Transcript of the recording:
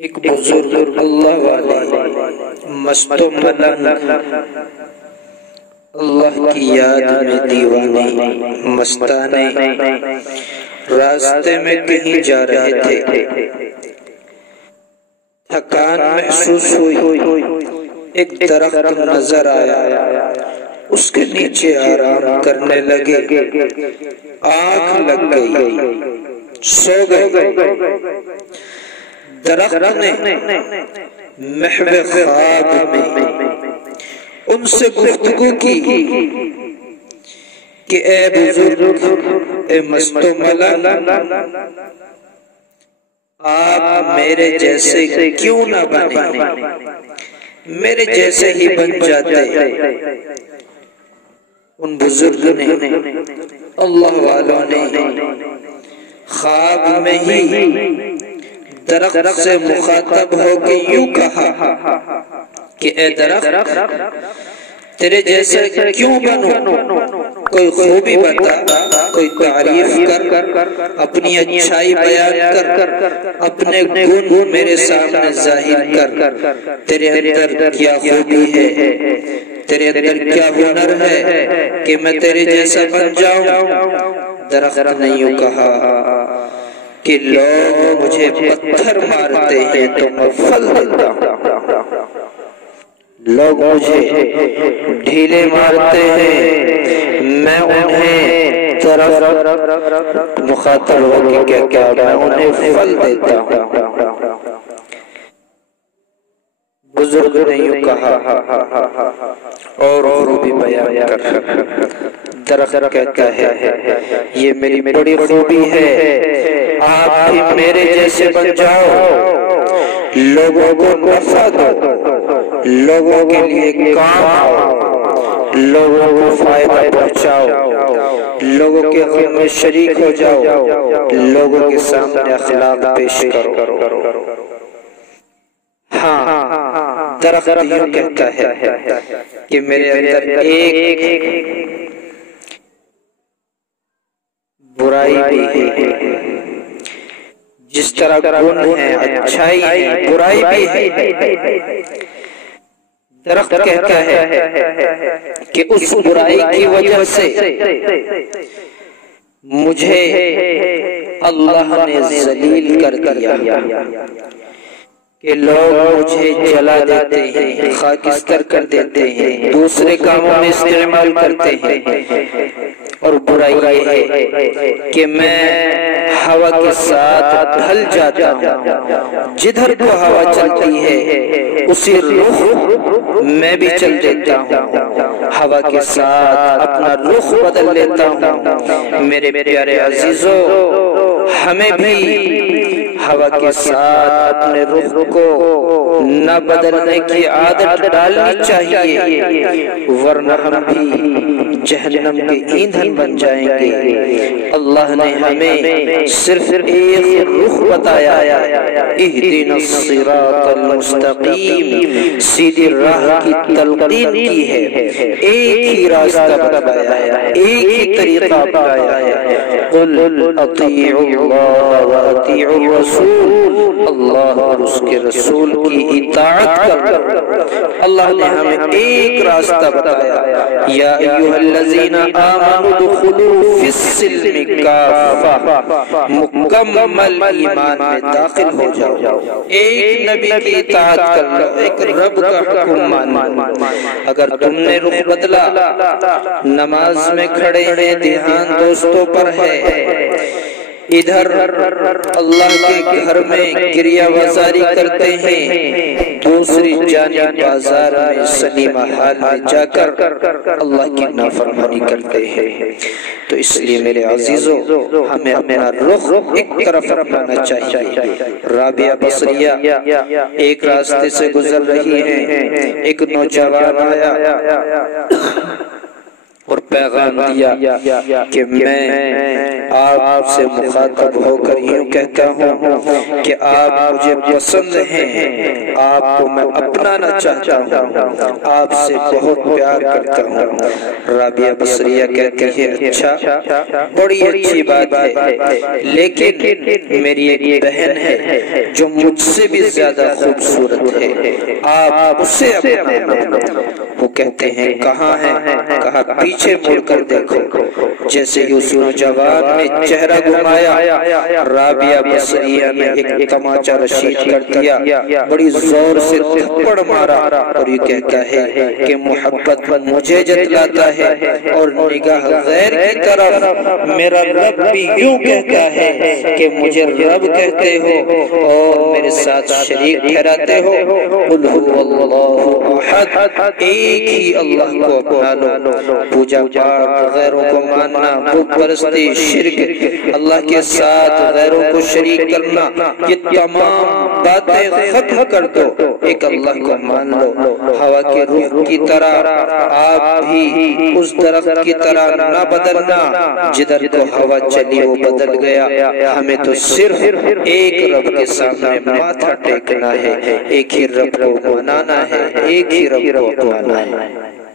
ایک بزرگ اللہ والے مست و ملنگ اللہ کی یاد میں دیوانے مستانے راستے میں کہیں جا رہے تھے۔ تھکان محسوس ہوئی، ایک درخت نظر آیا، اس کے نیچے آرام کرنے لگے، آنکھ لگ گئی، سو گئے۔ درخت نے محو خواب میں ان سے گفتگو کی کہ اے بزرگ، اے مست و ملنگ، آپ میرے جیسے کیوں نہ بنے، میرے جیسے ہی بن جاتے۔ ان بزرگ نے، اللہ والوں نے خواب میں ہی درخت سے مخاطب ہو کے یوں کہا کہ اے درخت، تیرے جیسے کیوں بنوں، کوئی خوبی بتا، کوئی تعریف کر، اپنی اچھائی بیان کر، اپنے گن میرے سامنے ظاہر کر، تیرے اندر کیا خوبی ہے، تیرے اندر کیا ہنر ہے کہ میں تیرے جیسا بن جاؤں۔ درخت نے یوں کہا کہ لوگ مجھے پتھر مارتے ہیں تو میں پھل دیتا ہوں، لوگ مجھے ڈھیلے مارتے ہیں، میں انہیں طرف مخاطب ہو کے کہتا ہوں، میں انہیں پھل دیتا ہوں۔ بزرگ نے یوں کہا اور بھی بیان کر۔ درخت کہتا ہے یہ میری بڑی خوبی ہے، آپ بھی میرے جیسے بن جاؤ، لوگوں کو نفع دو، لوگوں کے لیے کام آؤ، لوگوں کو فائدہ پہنچاؤ، لوگوں کے غم میں شریک ہو جاؤ، لوگوں کے سامنے اخلاق پیش کرو۔ ہاں، درخت یوں کہتا ہے کہ میرے اندر ایک برائی بھی ہے، جس طرح گن ہے، اچھائی ہے، برائی بھی ہے۔ درخت کہتا ہے کہ اس برائی کی وجہ سے مجھے اللہ نے ذلیل کر دیا کہ لوگ مجھے جلا دیتے ہیں، خاکستر کر دیتے ہیں، دوسرے کاموں میں استعمال کرتے ہیں، اور برائی یہ ہے کہ میں ہوا کے ساتھ ڈھل جاتا ہوں، جدھر کو ہوا چلتی ہے اسی رخ میں بھی چل دیتا ہوں، ہوا کے ساتھ اپنا رخ بدل لیتا ہوں۔ میرے پیارے عزیزو، ہمیں بھی ہوا کے ساتھ اپنے رخ کو نہ بدلنے کی عادت ڈالنی چاہیے، ورنہ ہم بھی جہنم کے ایندھن بن جائیں گے۔ اللہ نے ہمیں صرف ایک رخ بتایا، اہدنا الصراط المستقیم، سیدھی راہ کی تلقین کی ہے، ایک ہی راستہ بتایا ہے، ایک ہی طریقہ بتایا ہے۔ قل اطیعوا اللہ و اطیعوا الرسول، اللہ اور اس کے رسول کی اطاعت کرو۔ اللہ نے ہمیں ایک راستہ بتایا، یا ایھا الذین آمنوا ادخلوا فی السلم کافہ، مکمل ایمان میں داخل ہو جاؤ، ایک نبی کی اطاعت کر لو، ایک رب کا حکم مانو۔ اگر تم نے رخ بدلا، نماز میں کھڑے ہیں، دھیان دوستوں پر ہے، ادھر اللہ کے گھر میں کریا وزاری کرتے ہیں، دوسری جانب بازار میں سنیما حال میں جا کر اللہ کی نافرمانی کرتے ہیں۔ تو اس لیے میرے عزیزو، ہمیں اپنا رخ ایک طرف رکھنا چاہیے۔ رابعہ بصریہ ایک راستے سے گزر رہی ہیں، ایک نوجوان آیا اور پیغام دیا کہ میں آپ سے مخاطب ہو کر یوں کہتا ہوں کہ آپ مجھے پسند ہیں، آپ کو میں اپنانا چاہتا ہوں، آپ سے بہت پیار کرتا ہوں۔ رابعہ بصریہ کہتی ہے اچھا، بڑی اچھی بات ہے، لیکن میری ایک بہن ہے جو مجھ سے بھی زیادہ خوبصورت ہے، آپ اسے اپنا۔ وہ کہتے ہیں کہاں ہے؟ کہا پیچھے مڑ کر دیکھو۔ جیسے یوسف جواب نے چہرہ گھمایا، رابعہ بصریہ نے ایک تماچا رشید کر دیا، بڑی زور سے تھپڑ مارا اور یہ کہتا ہے کہ محبت مجھے جتلاتا ہے اور نگاہ غیر کی طرف۔ میرا رب بھی یوں کہتا ہے کہ مجھے رب کہتے ہو اور میرے ساتھ شریک ٹھہراتے ہو۔ قل هو اللہ احد، ایک ہی اللہ کو اپنا لو۔ پوجا پاٹ، غیروں کو ماننا، بت پرستی، شرک، اللہ کے ساتھ غیروں کو شریک کرنا، یہ تمام باتیں ختم کر دو، ایک اللہ کو مان لو۔ ہوا کے رخ کی طرح آپ بھی اس درخت کی طرح نہ بدلنا، جدھر کو ہوا چلی وہ بدل گیا۔ ہمیں تو صرف ایک رب کے سامنے ماتھا ٹیکنا ہے، ایک ہی رب کو منانا ہے، ایک ہی رب کو اپنانا ہے۔